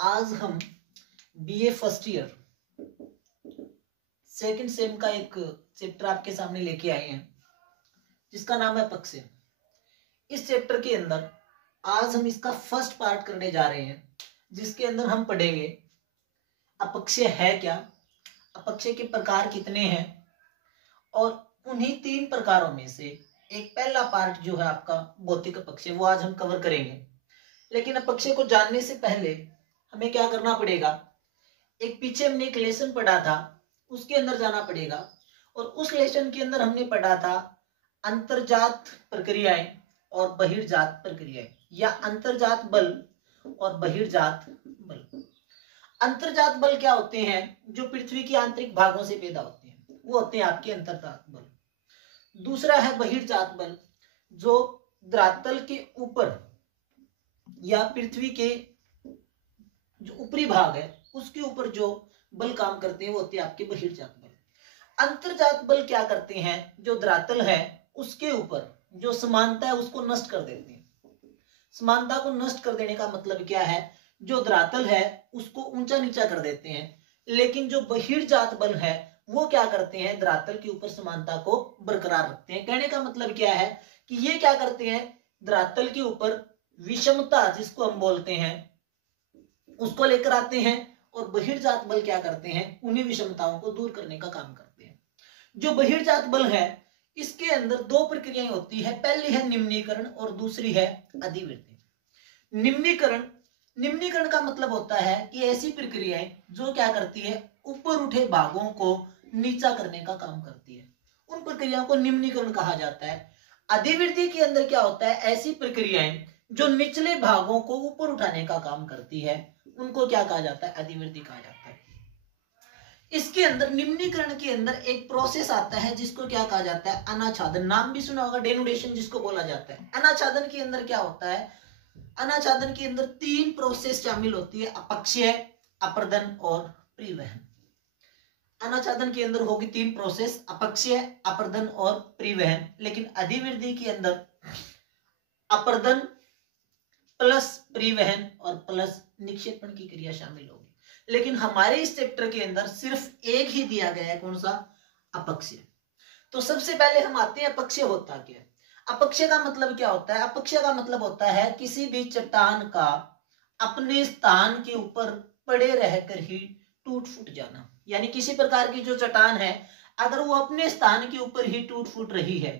आज हम BA first year second same का एक चैप्टर आपके सामने लेके आए हैं जिसका नाम है अपक्षय। इस चैप्टर के अंदर आज हम इसका फर्स्ट पार्ट करने जा रहे हैं जिसके अंदर हम पढ़ेंगे अपक्षय है क्या, अपक्षय के प्रकार कितने हैं और उन्हीं 3 प्रकारों में से एक पहला पार्ट जो है आपका भौतिक अपक्षय वो आज हम कवर करेंगे। लेकिन अपक्षय को जानने से पहले हमें क्या करना पड़ेगा, एक पीछे हमने एक लेसन पढ़ा था उसके अंदर जाना पड़ेगा और उस लेसन के अंदर हमने पढ़ा था अंतर्जात प्रक्रियाएं और बहिर्जात प्रक्रियाएं या अंतर्जात बल और बहिर्जात बल। अंतर्जात बल क्या होते हैं, जो पृथ्वी के आंतरिक भागों से पैदा होते हैं वो होते हैं आपके अंतर्जात बल। दूसरा है बहिर्जात बल, जो धरातल के ऊपर या पृथ्वी के जो ऊपरी भाग है उसके ऊपर जो बल काम करते हैं वो होते हैं आपके बहिर्जात बल। अंतर्जात बल क्या करते हैं, जो धरातल है उसके ऊपर जो समानता है उसको नष्ट कर देते हैं। समानता को नष्ट कर देने का मतलब क्या है, जो धरातल है उसको ऊंचा नीचा कर देते हैं। लेकिन जो बहिर्जात बल है वो क्या करते हैं, धरातल के ऊपर समानता को बरकरार रखते हैं। कहने का मतलब क्या है कि ये क्या करते हैं, धरातल के ऊपर विषमता जिसको हम बोलते हैं उसको लेकर आते हैं और बहिर्जात बल क्या करते हैं, उन्हीं विषमताओं को दूर करने का काम करते हैं। जो बहिर्जात बल है इसके अंदर 2 प्रक्रियाएं होती है, पहली है निम्नीकरण और दूसरी है अधिवृद्धि। निम्नीकरण का मतलब होता है कि ऐसी प्रक्रियाएं जो क्या करती है, ऊपर उठे भागों को नीचा करने का काम करती है, उन प्रक्रियाओं को निम्नीकरण कहा जाता है। अधिवृद्धि के अंदर क्या होता है, ऐसी प्रक्रियाएं जो निचले भागों को ऊपर उठाने का काम करती है उनको क्या कहा जाता है, अधिवृद्धि कहा जाता है। इसके अंदर निम्नीकरण के अंदर एक प्रोसेस आता है जिसको क्या कहा जाता है, अनाच्छादन। नाम भी सुना होगा, डेनुडेशन जिसको बोला जाता है। अनाच्छादन के अंदर क्या होता है, अनाच्छादन के अंदर 3 प्रोसेस शामिल होती है, अपक्षय, अपर्दन और परिवहन। अनाच्छादन के अंदर होगी 3 प्रोसेस, अपक्षय, अपर्दन और परिवहन। लेकिन अधिवृद्धि के अंदर अपर्दन प्लस परिवहन और प्लस निक्षेपण की क्रिया शामिल होगी। लेकिन हमारे इस चैप्टर के अंदर सिर्फ एक ही दिया गया है, कौन सा, अपक्षय। तो सबसे पहले हम आते हैं अपक्षय होता क्या है। अपक्षय का मतलब क्या होता है, अपक्षय का मतलब होता है किसी भी चट्टान का अपने स्थान के ऊपर पड़े रहकर ही टूट फूट जाना। यानी किसी प्रकार की जो चट्टान है अगर वो अपने स्थान के ऊपर ही टूट फूट रही है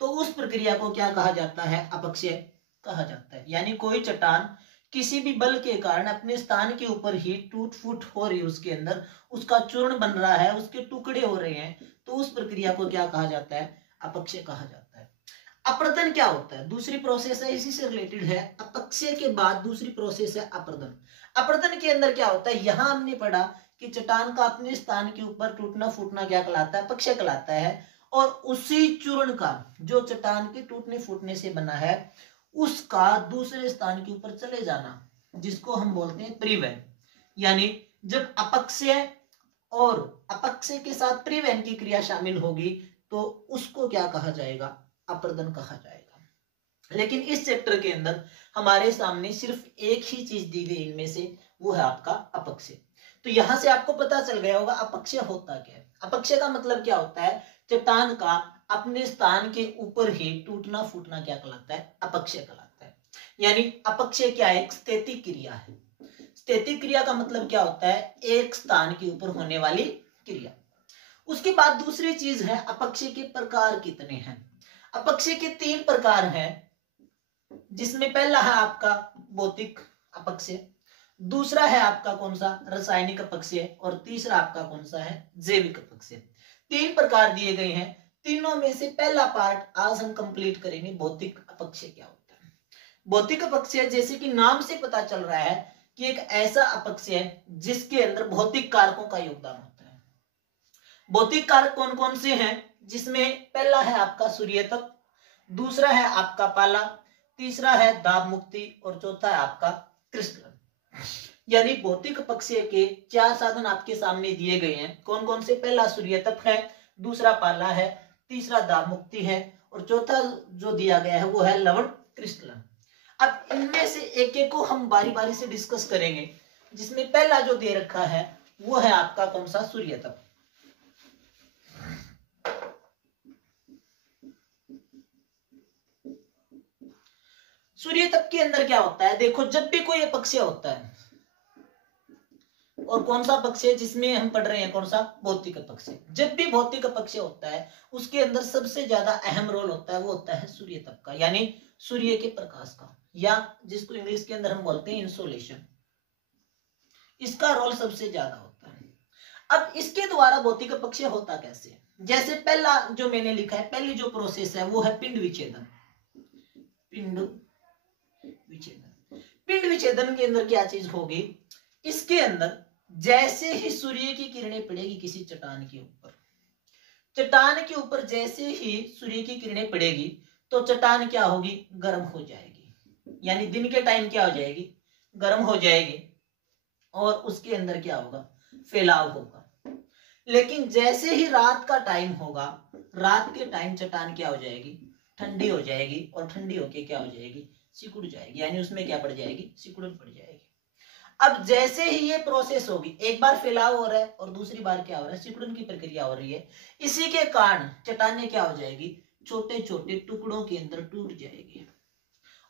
तो उस प्रक्रिया को क्या कहा जाता है, अपक्षय कहा जाता है। यानी कोई चट्टान किसी भी बल के कारण अपने स्थान के ऊपर ही टूट फूट हो रही है, उसके अंदर उसका चूर्ण बन रहा है, उसके टुकड़े हो रहे हैं, तो उस प्रक्रिया को क्या कहा जाता है, अपक्षय कहा जाता है। अपर्दन क्या होता है, दूसरी प्रोसेस है, इसी से रिलेटेड है। अपक्षय के बाद दूसरी प्रोसेस है अपर्दन। अपर्दन के अंदर क्या होता है, यहां हमने पढ़ा कि चट्टान का अपने स्थान के ऊपर टूटना फूटना क्या कहलाता है, अपक्षय कहलाता है। और उसी चूर्ण का जो चट्टान के टूटने फूटने से बना है उसका दूसरे स्थान के ऊपर चले जाना जिसको हम बोलते हैं परिवहन। यानी जब अपक्षय और अपक्षय के साथ परिवहन की क्रिया शामिल होगी तो उसको क्या कहा जाएगा, अपर्दन कहा जाएगा। लेकिन इस चैप्टर के अंदर हमारे सामने सिर्फ एक ही चीज दी गई इनमें से, वो है आपका अपक्षय। तो यहां से आपको पता चल गया होगा अपक्षय होता क्या है। अपक्षय का मतलब क्या होता है, चट्टान का अपने स्थान के ऊपर ही टूटना फूटना क्या कहलाता है, अपक्षय कहलाता है। यानी अपक्षय क्या है, एक स्थैतिक क्रिया है। स्थैतिक क्रिया का मतलब क्या होता है, एक स्थान के ऊपर होने वाली क्रिया। उसके बाद दूसरी चीज है अपक्षय के प्रकार कितने हैं। अपक्षय के 3 प्रकार हैं, जिसमें पहला है आपका भौतिक अपक्षय, दूसरा है आपका कौन सा, रासायनिक अपक्षय और तीसरा आपका कौन सा है, जैविक अपक्षय। 3 प्रकार दिए गए हैं, तीनों में से पहला पार्ट आज हम कंप्लीट करेंगे, भौतिक अपक्षय क्या होता है। भौतिक अपक्षय जैसे कि नाम से पता चल रहा है कि एक ऐसा अपक्षय है जिसके अंदर भौतिक कारकों का योगदान होता है। भौतिक कारक कौन कौन से हैं, जिसमें पहला है आपका सूर्यतप, दूसरा है आपका पाला, तीसरा है दाब मुक्ति और चौथा है आपका क्रिस्टलन। यानी भौतिक अपक्षय के 4 साधन आपके सामने दिए गए हैं। कौन कौन से, पहला सूर्यतप है, दूसरा पाला है, तीसरा दाब मुक्ति है और चौथा जो दिया गया है वो है लवण क्रिस्टलन। अब इनमें से एक एक को हम बारी बारी से डिस्कस करेंगे। जिसमें पहला जो दे रखा है वो है आपका कौन सा, सूर्य तप। सूर्य तप के अंदर क्या होता है, देखो जब भी कोई अपक्षय होता है, और कौन सा अपक्षय जिसमें हम पढ़ रहे हैं, कौन सा, भौतिक अपक्षय। जब भी भौतिक अपक्षय होता है उसके अंदर सबसे ज्यादा अहम रोल होता है, वो होता है सूर्य तप का, यानी सूर्य के प्रकाश का, या जिसको इंग्लिश के अंदर हम बोलते हैं इंसोलेशन। इसका रोल सबसे ज्यादा होता है। अब इसके द्वारा भौतिक अपक्षय होता कैसे, जैसे पहला जो मैंने लिखा है, पहली जो प्रोसेस है वो है पिंड विच्छेदन। पिंड विच्छेदन, पिंड विच्छेदन के अंदर क्या चीज होगी, इसके अंदर जैसे ही सूर्य की किरणें पड़ेगी किसी चट्टान के ऊपर, चट्टान के ऊपर जैसे ही सूर्य की किरणें पड़ेगी तो चट्टान क्या होगी, गर्म हो जाएगी, यानी दिन के टाइम क्या हो जाएगी, गर्म हो जाएगी, और उसके अंदर क्या होगा, फैलाव होगा। लेकिन जैसे ही रात का टाइम होगा, रात के टाइम चट्टान क्या हो जाएगी, ठंडी हो जाएगी, और ठंडी होके क्या हो जाएगी, सिकुड़ जाएगी, यानी उसमें क्या पड़ जाएगी, सिकुड़न पड़ जाएगी। अब जैसे ही ये प्रोसेस होगी, एक बार फैलाव हो रहा है और दूसरी बार क्या हो रहा है, सिकुड़न की प्रक्रिया हो रही है, इसी के कारण चट्टानें क्या हो जाएगी, छोटे छोटे टुकड़ों के अंदर टूट जाएगी,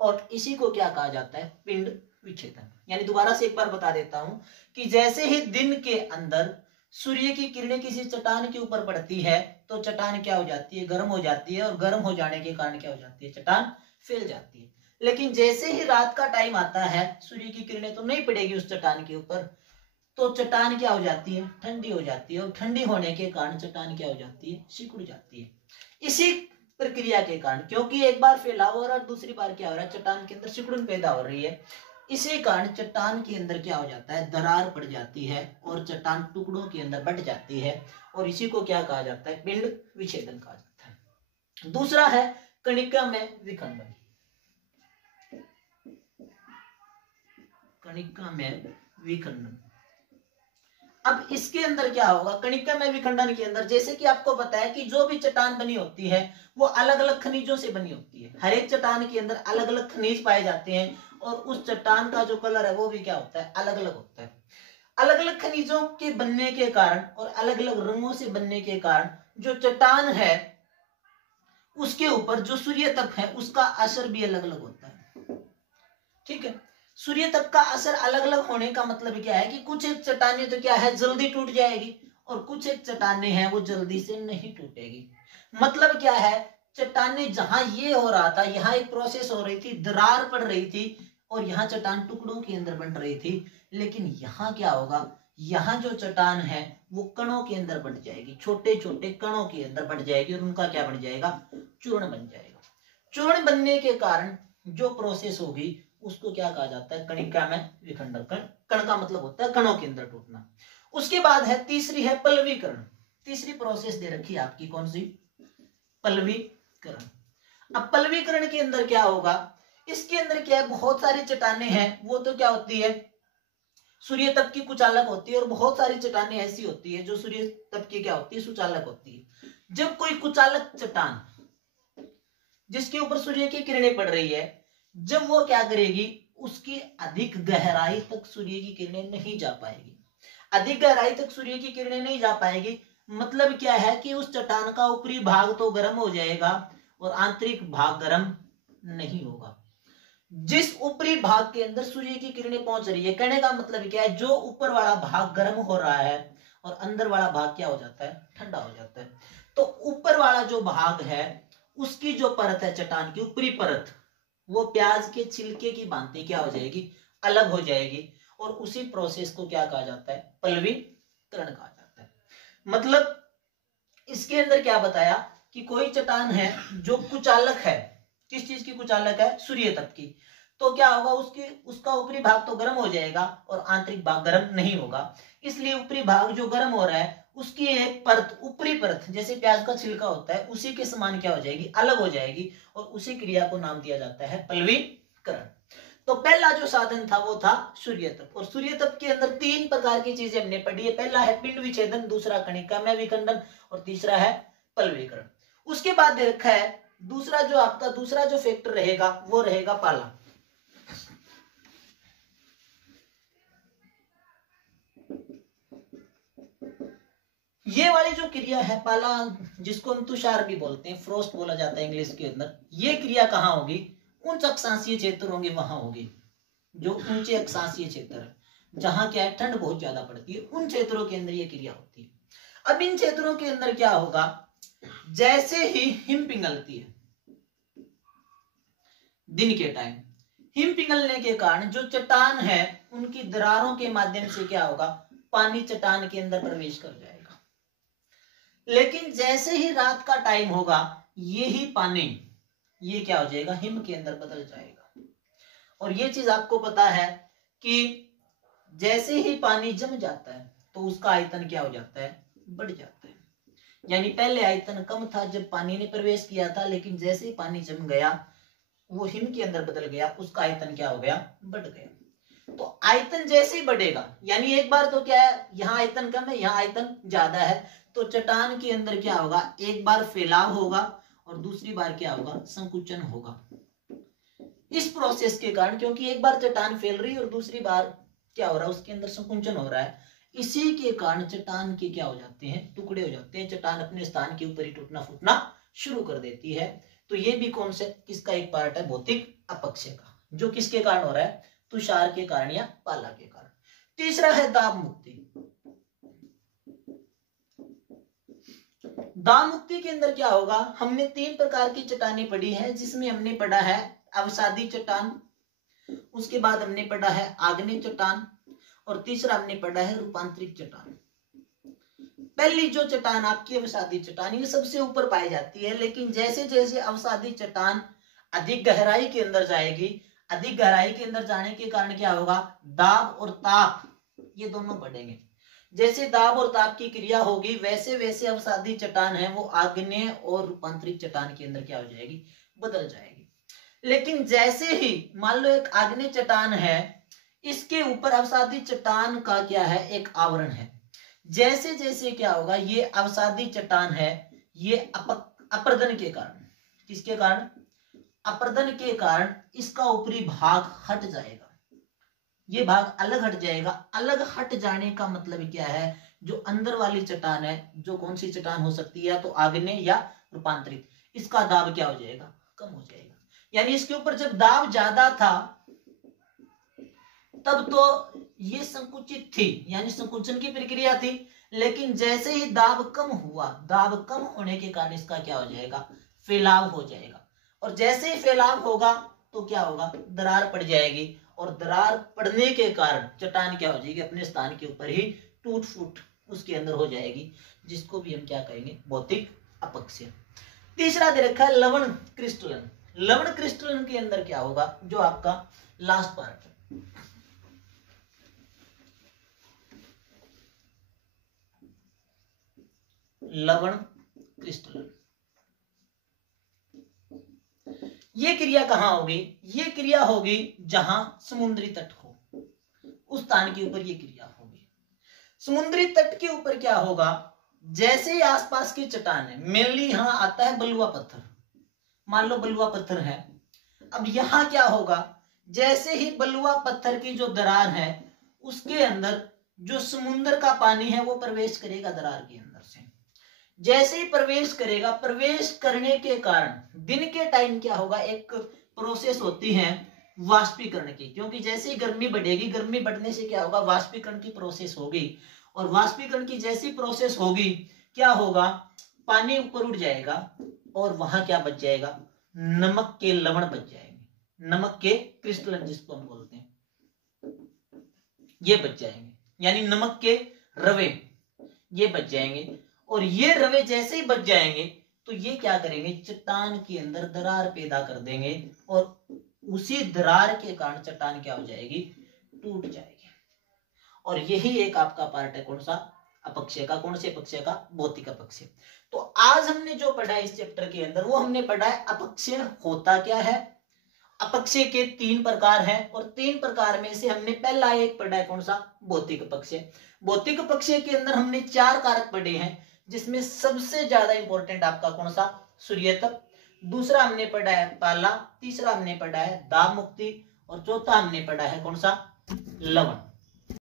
और इसी को क्या कहा जाता है, पिंड विच्छेदन। यानी दोबारा से एक बार बता देता हूं कि जैसे ही दिन के अंदर सूर्य की किरणें किसी चट्टान के ऊपर पड़ती है तो चट्टान क्या हो जाती है, गर्म हो जाती है, और गर्म हो जाने के कारण क्या हो जाती है, चट्टान फैल जाती है। लेकिन जैसे ही रात का टाइम आता है, सूर्य की किरणें तो नहीं पड़ेगी उस चट्टान के ऊपर, तो चट्टान क्या हो जाती है, ठंडी हो जाती है, और ठंडी होने के कारण चट्टान क्या हो जाती है, सिकुड़ जाती है। इसी प्रक्रिया के कारण, क्योंकि एक बार फैलाव हो रहा है, दूसरी बार क्या हो रहा है, चट्टान के अंदर सिकुड़न पैदा हो रही है, इसी कारण चट्टान के अंदर क्या हो जाता है, दरार पड़ जाती है, और चट्टान टुकड़ों के अंदर बट जाती है, और इसी को क्या कहा जाता है, पिंड विच्छेदन कहा जाता है। दूसरा है कणिका में विखंडन। कणिका में विखंडन, अब इसके अंदर क्या होगा, कणिका में विखंडन के अंदर जैसे कि आपको पता है कि जो भी चट्टान बनी होती है वो अलग अलग खनिजों से बनी होती है, हर एक चट्टान के अंदर अलग अलग खनिज पाए जाते हैं, और उस चट्टान का जो कलर है वो भी क्या होता है, अलग अलग होता है। अलग अलग खनिजों के बनने के कारण और अलग अलग रंगों से बनने के कारण जो चट्टान है उसके ऊपर जो सूर्य तप है उसका असर भी अलग अलग होता है। ठीक है, सूर्य तप का असर अलग अलग होने का मतलब क्या है कि कुछ एक चट्टानें तो क्या है, जल्दी टूट जाएगी, और कुछ एक चट्टानें हैं वो जल्दी से नहीं टूटेगी। मतलब क्या है, चट्टानें जहां ये हो रहा था, यहाँ एक प्रोसेस हो रही थी, दरार पड़ रही थी, और यहाँ चट्टान टुकड़ों के अंदर बन रही थी, लेकिन यहाँ क्या होगा, यहाँ जो चट्टान है वो कणों के अंदर बट जाएगी, छोटे छोटे कणों के अंदर बट जाएगी, और उनका क्या बन जाएगा, चूर्ण बन जाएगा। चूर्ण बनने के कारण जो प्रोसेस होगी उसको क्या कहा जाता है, कणिका में विखंडन। कण का मतलब होता है कणों के अंदर टूटना। उसके बाद है तीसरी है पल्लवीकरण। तीसरी प्रोसेस दे रखी है आपकी, कौन सी, पल्लवीकरण। अब पल्लवीकरण के अंदर क्या होगा, इसके अंदर क्या है, बहुत सारी चट्टानें हैं, वो तो क्या होती है, सूर्य तप की कुचालक होती है, और बहुत सारी चट्टानें ऐसी होती है जो सूर्य तप की क्या होती है, सुचालक होती है। जब कोई कुचालक चट्टान जिसके ऊपर सूर्य की किरणें पड़ रही है, जब वो क्या करेगी, उसकी अधिक गहराई तक सूर्य की किरणें नहीं जा पाएगी। अधिक गहराई तक सूर्य की किरणें नहीं जा पाएगी, मतलब क्या है कि उस चट्टान का ऊपरी भाग तो गर्म हो जाएगा और आंतरिक भाग गर्म नहीं होगा। जिस ऊपरी भाग के अंदर सूर्य की किरणें पहुंच रही है, कहने का मतलब क्या है, जो ऊपर वाला भाग गर्म हो रहा है और अंदर वाला भाग क्या हो जाता है, ठंडा हो जाता है। तो ऊपर वाला जो भाग है उसकी जो परत है, चट्टान की ऊपरी परत, वो प्याज के छिलके की भांति क्या हो जाएगी, अलग हो जाएगी, और उसी प्रोसेस को क्या कहा जाता है, पल्लवीकरण कहा जाता है। मतलब इसके अंदर क्या बताया कि कोई चट्टान है जो कुचालक है, किस चीज की कुचालक है, सूर्य तप की, तो क्या होगा, उसका ऊपरी भाग तो गर्म हो जाएगा और आंतरिक भाग गर्म नहीं होगा। इसलिए ऊपरी भाग जो गर्म हो रहा है उसकी एक परत, ऊपरी परत जैसे प्याज का छिलका होता है, उसी के समान क्या हो जाएगी, अलग हो जाएगी, और उसी क्रिया को नाम दिया जाता है पल्लवीकरण। तो पहला जो साधन था वो था सूर्य तप, और सूर्य तप के अंदर तीन प्रकार की चीजें हमने पढ़ी है। पहला है पिंड विच्छेदन, दूसरा कणिका में विखंडन, और तीसरा है पल्लवीकरण। उसके बाद दे रखा है दूसरा जो आपका दूसरा जो फैक्टर रहेगा वो रहेगा पाला। ये वाली जो क्रिया है पाला, जिसको हम तुषार भी बोलते हैं, फ्रोस्ट बोला जाता है इंग्लिश के अंदर, ये क्रिया कहाँ होगी? उच्च अक्षांशीय क्षेत्र होंगे वहां होगी, जो ऊंचे अक्षांशीय क्षेत्र है, जहां क्या है ठंड बहुत ज्यादा पड़ती है, उन क्षेत्रों के अंदर ये क्रिया होती है। अब इन क्षेत्रों के अंदर क्या होगा, जैसे ही हिम पिघलती है दिन के टाइम, हिम पिघलने के कारण जो चट्टान है उनकी दरारों के माध्यम से क्या होगा, पानी चट्टान के अंदर प्रवेश कर जाएगा। लेकिन जैसे ही रात का टाइम होगा, ये ही पानी ये क्या हो जाएगा, हिम के अंदर बदल जाएगा। और ये चीज आपको पता है कि जैसे ही पानी जम जाता है तो उसका आयतन क्या हो जाता है, बढ़ जाता है। यानी पहले आयतन कम था जब पानी ने प्रवेश किया था, लेकिन जैसे ही पानी जम गया, वो हिम के अंदर बदल गया, उसका आयतन क्या हो गया, बढ़ गया। तो आयतन जैसे ही बढ़ेगा, यानी एक बार तो क्या है, यहाँ आयतन कम है, यहाँ आयतन ज्यादा है, तो चट्टान के अंदर क्या होगा, एक बार फैलाव होगा और दूसरी बार क्या होगा, संकुचन होगा। इस प्रोसेस के कारण, क्योंकि एक बार चट्टान फैल रही है और दूसरी बार क्या हो रहा है, उसके अंदर संकुचन हो रहा है, इसी के कारण चट्टान के क्या हो जाते हैं, टुकड़े हो जाते हैं, चट्टान अपने स्थान के ऊपर ही टूटना फूटना शुरू कर देती है। तो ये भी कॉन्सेप्ट किसका एक पार्ट है, भौतिक अपक्षय का, जो किसके कारण हो रहा है, तुषार के कारण या पाला के कारण। तीसरा है दाब मुक्ति। दाब मुक्ति के अंदर क्या होगा, हमने 3 प्रकार की चट्टानें पढ़ी है, जिसमें हमने पढ़ा है अवसादी चट्टान, उसके बाद हमने पढ़ा है आग्नेय चट्टान, और तीसरा हमने पढ़ा है रूपांतरित चट्टान। पहली जो चट्टान आपकी अवसादी चट्टान, ये सबसे ऊपर पाई जाती है, लेकिन जैसे जैसे अवसादी चट्टान अधिक गहराई के अंदर जाएगी, अधिक गहराई के अंदर जाने के कारण क्या होगा, दाब और ताप ये दोनों बढ़ेंगे। जैसे दाब और ताप की क्रिया होगी, वैसे वैसे अवसादी चट्टान है वो आग्नेय और रूपांतरित चट्टान के अंदर क्या हो जाएगी, बदल जाएगी। लेकिन जैसे ही मान लो एक आग्नेय चट्टान है, इसके ऊपर अवसादी चट्टान का क्या है, एक आवरण है, जैसे जैसे क्या होगा, ये अवसादी चट्टान है, ये अपर्दन के कारण, किसके कारण, अपर्दन के कारण इसका ऊपरी भाग हट जाएगा, ये भाग अलग हट जाएगा। अलग हट जाने का मतलब क्या है, जो अंदर वाली चट्टान है, जो कौन सी चट्टान हो सकती है, या तो आग्नेय या रूपांतरित, इसका दाब क्या हो जाएगा, कम हो जाएगा। यानी इसके ऊपर जब दाब ज्यादा था तब तो ये संकुचित थी, यानी संकुचन की प्रक्रिया थी, लेकिन जैसे ही दाब कम हुआ, दाब कम होने के कारण इसका क्या हो जाएगा, फैलाव हो जाएगा, और जैसे ही फैलाव होगा तो क्या होगा, दरार पड़ जाएगी, और दरार पड़ने के कारण चट्टान क्या हो जाएगी, अपने स्थान के ऊपर ही टूट फूट उसके अंदर हो जाएगी, जिसको भी हम क्या कहेंगे, भौतिक अपक्षय। तीसरा दे रखा है लवण क्रिस्टलन। लवण क्रिस्टलन के अंदर क्या होगा, जो आपका लास्ट पार्ट है, लवण क्रिस्टलन। ये क्रिया कहां होगी, ये क्रिया होगी जहां समुद्री तट हो, उस स्थान के ऊपर ये क्रिया होगी। समुद्री तट के ऊपर क्या होगा, जैसे ही आसपास की चट्टान है, मेनली यहां आता है बलुआ पत्थर, मान लो बलुआ पत्थर है, अब यहां क्या होगा, जैसे ही बलुआ पत्थर की जो दरार है, उसके अंदर जो समुद्र का पानी है वो प्रवेश करेगा दरार के अंदर से। जैसे ही प्रवेश करेगा, प्रवेश करने के कारण दिन के टाइम क्या होगा, एक प्रोसेस होती है वाष्पीकरण की, क्योंकि जैसे ही गर्मी बढ़ेगी, गर्मी बढ़ने से क्या होगा, वाष्पीकरण की प्रोसेस होगी, और वाष्पीकरण की जैसी प्रोसेस होगी, क्या होगा, पानी ऊपर उठ जाएगा, और वहां क्या बच जाएगा, नमक के लवण बच जाएंगे, नमक के क्रिस्टलन जिसको हम बोलते हैं, ये बच जाएंगे, यानी नमक के रवे ये बच जाएंगे। और ये रवे जैसे ही बच जाएंगे तो ये क्या करेंगे, चट्टान के अंदर दरार पैदा कर देंगे, और उसी दरार के कारण चट्टान क्या हो जाएगी, टूट जाएगी। और यही एक आपका पार्ट है, कौन सा, अपक्षय का। कौन से अपक्षय का, भौतिक अपक्षय। तो आज हमने जो पढ़ा है इस चैप्टर के अंदर, वो हमने पढ़ा है अपक्षय होता क्या है, अपक्षय के 3 प्रकार हैं, और 3 प्रकार में से हमने पहला एक पढ़ा है, कौन सा, भौतिक अपक्षय। भौतिक अपक्षय के अंदर हमने 4 कारक पढ़े हैं, जिसमें सबसे ज्यादा इंपॉर्टेंट आपका कौन सा, सूर्यतप, दूसरा हमने पढ़ा है पाला, तीसरा हमने पढ़ा है दाब मुक्ति, और चौथा हमने पढ़ा है कौन सा, लवण।